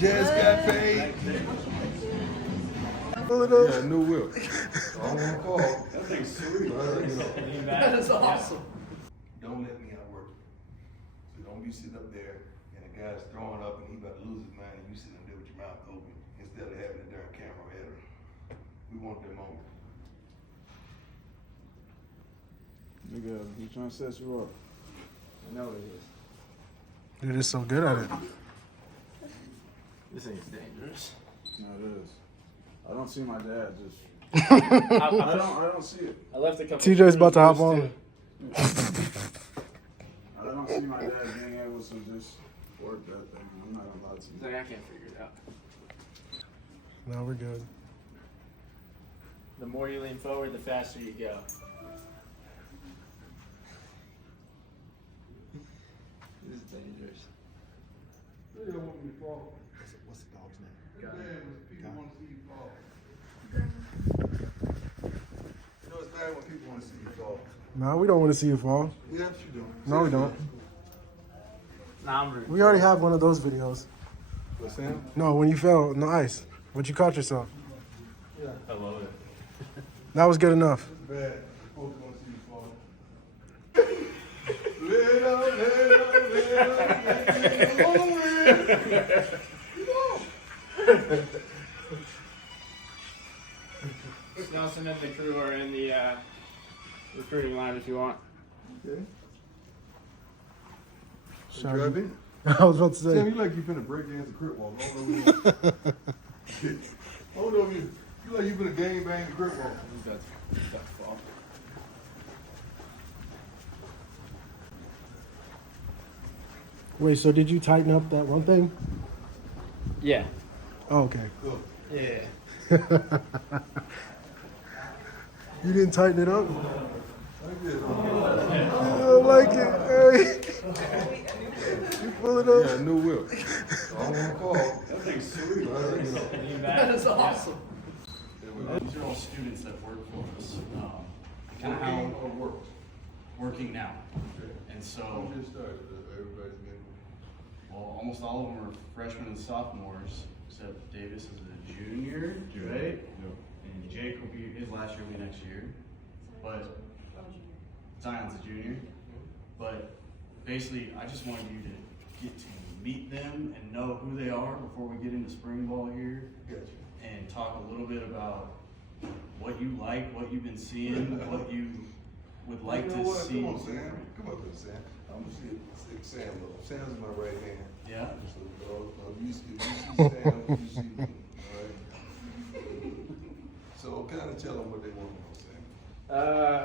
Just got paid. Pull it up. Yeah, new whip. I don't want to call. That thing's sweet. That is awesome. Don't let me outwork you. So don't be sitting up there and a guy's throwing up and he about to lose his mind and you sitting up there with your mouth open instead of having a darn camera at him. We want that moment. Nigga, he trying to set you up. I know it is. Dude is so good at it. This ain't dangerous. No, it is. I don't see my dad just. I don't see it. I left a couple. TJ's about to hop screws, on. too. I don't see my dad being able to just work that thing. I'm not allowed to. He's like, I can't figure it out. No, we're good. The more you lean forward, the faster you go. This is dangerous. They don't want me to fall. What's the dog's name? People want to see you fall. You know it's bad when people want to see you fall. No, we don't want to see you fall. Yes, you do. No, we don't. Nah, I'm rude. We already have one of those videos. What's that? No, when you fell in the ice, but you caught yourself. Yeah. I love it. That was good enough. It's bad. Folks want to see you fall. Nelson and the crew are in the recruiting line if you want. Okay. Shout Drive out- in. I was about to Sam, say. you like you finna break dance a crip walk. I don't know if you like you finna gang bang the crip walk. That's fall. Wait, so did you tighten up that one thing? Yeah. Oh, okay. Look, Yeah. You didn't tighten it up? like this. I don't like it. Hey. You pull it up. Yeah, new whip. I don't want to call. That thing's sweet. That is awesome. These are all students that work for us. Kind of Working how or worked? working now. Okay. And so, Don't just start. Everybody's getting. well, almost all of them are freshmen and sophomores, except Davis is a junior, right? And Jake will be, his last year will be next year. But Zion's a junior. But basically, I just wanted you to get to meet them and know who they are before we get into spring ball here. Gotcha. And talk a little bit about what you like, what you've been seeing, what you would like You know to what? see. Come on, Sam. Come up here, Sam. I'm gonna see Sam. Look. Sam's my right hand. Yeah. So you see Sam, you see me. All right. So kind of tell them what they want to know,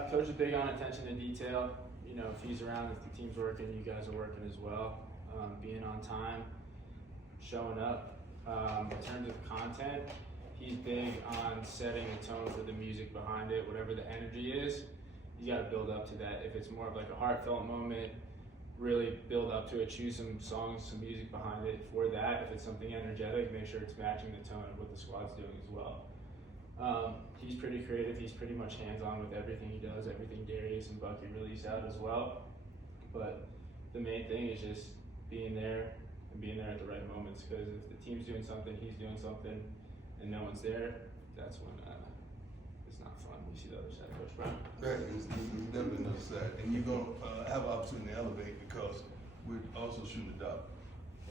Sam. Coach is big on attention to detail. You know, if he's around, if the team's working, you guys are working as well. Being on time, showing up. In terms of content, he's big on setting a tone for the music behind it. Whatever the energy is, you got to build up to that. If it's more of like a heartfelt moment, really build up to it. Choose some songs, some music behind it for that. If it's something energetic, make sure it's matching the tone of what the squad's doing as well. He's pretty creative. He's pretty much hands-on with everything he does, everything Darius and Bucky release out as well. But the main thing is just being there and being there at the right moments, because if the team's doing something, he's doing something, and no one's there, that's when it's not fun. You see the other side, Coach Brown. Right, it's definitely another side. And you're going to have an opportunity to elevate because we're also shooting the doc.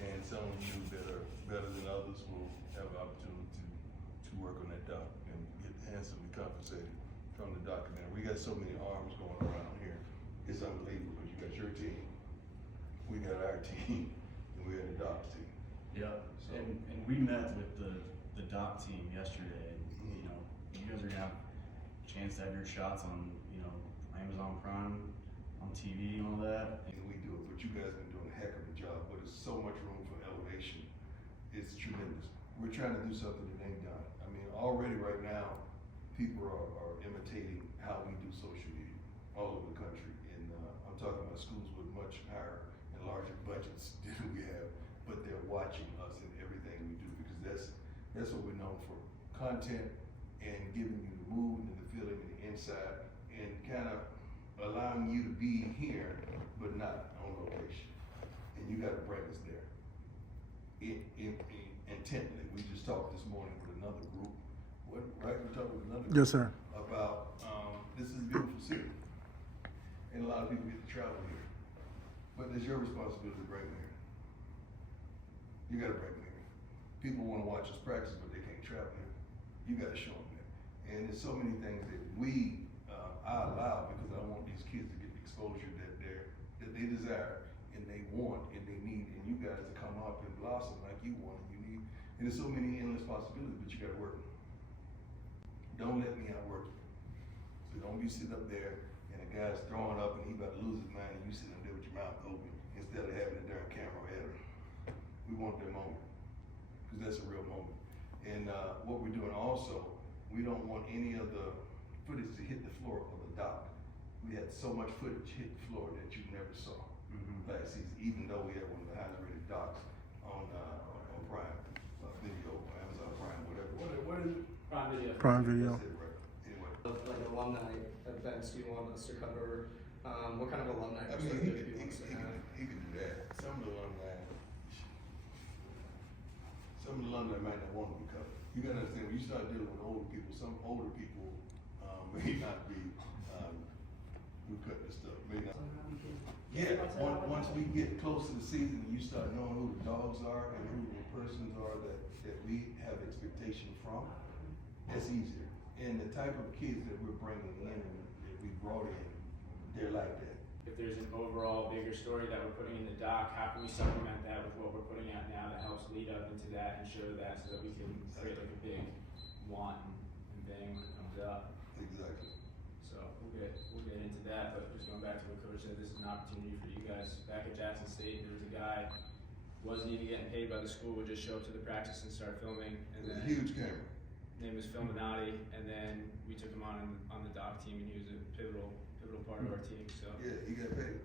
And some of you that are better than others will have an opportunity to work on that doc and get handsomely compensated from the documentary. We got so many arms going around here. It's unbelievable because you got your team, we got our team, and we got the doc's team. Yeah. So- And we met with the doc team yesterday, and you know, you guys are gonna have a chance to have your shots on, you know, Amazon Prime, on TV and all that. And we do it, but you guys have been doing a heck of a job, but there's so much room for elevation. It's tremendous. We're trying to do something that ain't done. I mean, already right now, people are imitating how we do social media all over the country. And I'm talking about schools with much higher and larger budgets than we have, but they're watching us in everything we do because that's what we're known for. Content and giving you the mood and the feeling and the inside and kind of allowing you to be here, but not on location. And you got to bring us there. intently. We just talked this morning with another group. Right? We talked with another group. Yes, sir. About, this is a beautiful city. And a lot of people get to travel here. But it's your responsibility to bring them here. You gotta bring them here. People wanna watch us practice, but they can't travel here. You gotta show them that. And there's so many things that I allow because I want these kids to get the exposure that they desire and they want and they need, and you guys to come up and blossom like you want and you need. And there's so many endless possibilities, but you gotta work. Don't let me outwork you. So don't be sitting up there and a guy's throwing up and he about to lose his mind and you sitting up there with your mouth open instead of having a darn camera at him. We want that moment, because that's a real moment. And what we're doing also, we don't want any of the footage to hit the floor of the dock. We had so much footage hit the floor that you never saw last season, even though we had one of the highest rated docks on Prime Video, Amazon Prime, whatever. What is it? Prime Video. Prime Video. That's it, right. Anyway. Like alumni events you want us to cover? What kind of alumni I perspective mean, you want us to have? he could do that. Some of the alumni might not want to be covered. You gotta understand, when you start dealing with older people, some older people may not be, we cut this stuff, may not. Yeah, once we get close to the season and you start knowing who the dogs are and who the persons are that we have expectation from, that's easier. And the type of kids that we're bringing in and that we brought in, they're like that. If there's an overall bigger story that we're putting in the doc, how can we supplement that with what we're putting out now that helps lead up into that and show that so that we can create like a big want and thing when it comes out. Exactly. So we'll get into that, but just going back to what Coach said, this is an opportunity for you guys. Back at Jackson State, there was a guy, wasn't even getting paid by the school, would just show up to the practice and start filming. And With a then huge camera. name was Phil Minotti, and then we took him on the doc team, and he was a pivotal part of our team. So Yeah, he got paid.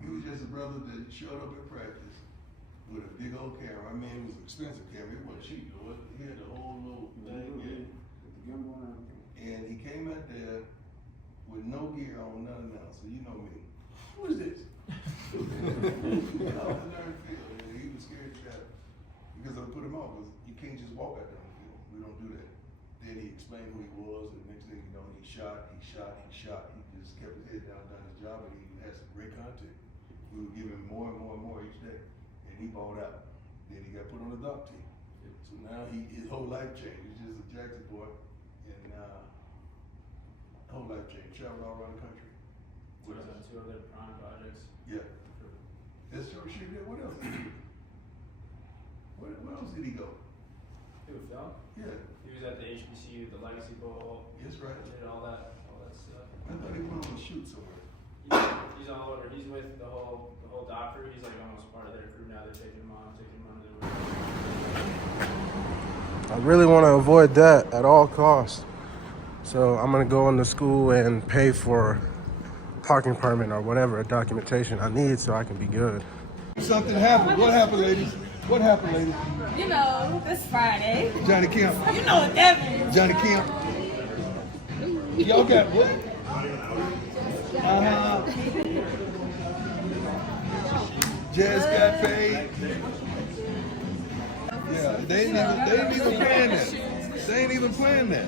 He was just a brother that showed up at practice with a big old camera. I mean, it was an expensive camera. It wasn't cheap. He had the whole little thing. And he came out there with no gear on, nothing else. So you know me. Who is this? I was in the field, and he was scared to death because I put him off. Because you can't just walk out there on the field. We don't do that. Then he explained who he was, and the next thing you know, he shot. He just kept his head down, done his job, and he had some great content. We would give him more and more each day, and he balled out. Then he got put on the dock team. So now his whole life changed. He's just a Jackson boy, and whole life changed. Traveled all around the country. two other prime projects. Yeah. That's sure she did. What else did he do? Where else did he go? Who, Phil? Yeah. He was at the HBCU, the Legacy Bowl. Yes, right. Did all that stuff. I thought he went on a shoot somewhere. He's all over. He's with the whole doc crew. He's like almost part of their crew now. They're taking him on their way. I really want to avoid that at all costs. So I'm going to go into school and pay for parking permit or whatever documentation I need so I can be good. Something happened. What happened, ladies? What happened, ladies? You know, this Friday. Johnny Kemp. You know what that means. Johnny Kemp. Y'all got what? Jazz got paid. Yeah, they ain't even playing that. They ain't even playing that.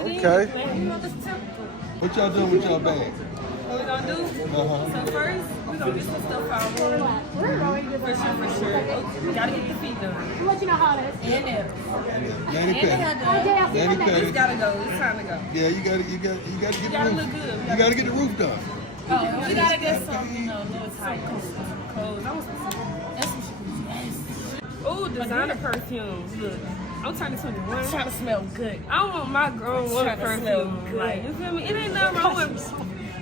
Okay. You know, this typical. What y'all doing with y'all bag? What we gonna do? So first, we gonna get some stuff out of room. For sure. We gotta get the feet done. Let you know how it is. And nails. Danny And the hair Petty. done. Danny Petty. It's gotta go. It's time to go. Yeah, you gotta get You the gotta roof. look good. You gotta get the roof done. Oh, we gotta get some, little tight clothes. That's some shit. Ooh, designer perfumes. Look, I'm turning 21. I'm trying to smell good. I want my grown woman trying to smell perfume. good. Like, you feel me? It ain't nothing wrong with.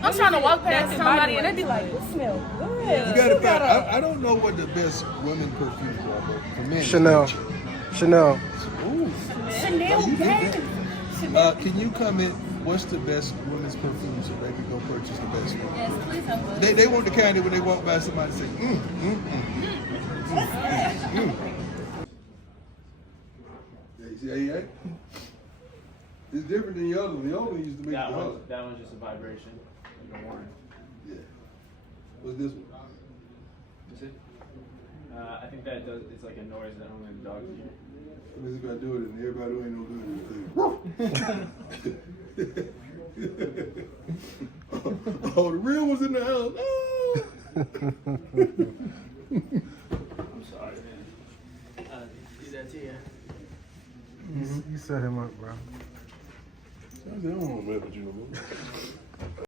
I'm trying to walk past That's somebody body and they be work. like, "You smell good." You gotta You gotta- I don't know what the best women perfumes are, but for men. Chanel. Chanel. Ooh. Chanel You did bag. that. Can you comment? What's the best women's perfume so they can go purchase the best one? Yes, please help us. They want the kind that when they walk by somebody say, Yeah. It's different than the other one. The other one used to make That you one, holler. that one's just a vibration, like a warning. Yeah. What's this one? Is it? I think that does. It's like a noise that only the dogs hear. At least if I do it, and everybody who ain't no good. Oh, the real one's in the house. Oh. I'm sorry, man. Do that to you. You set him up, bro. I don't want to mess with you no more.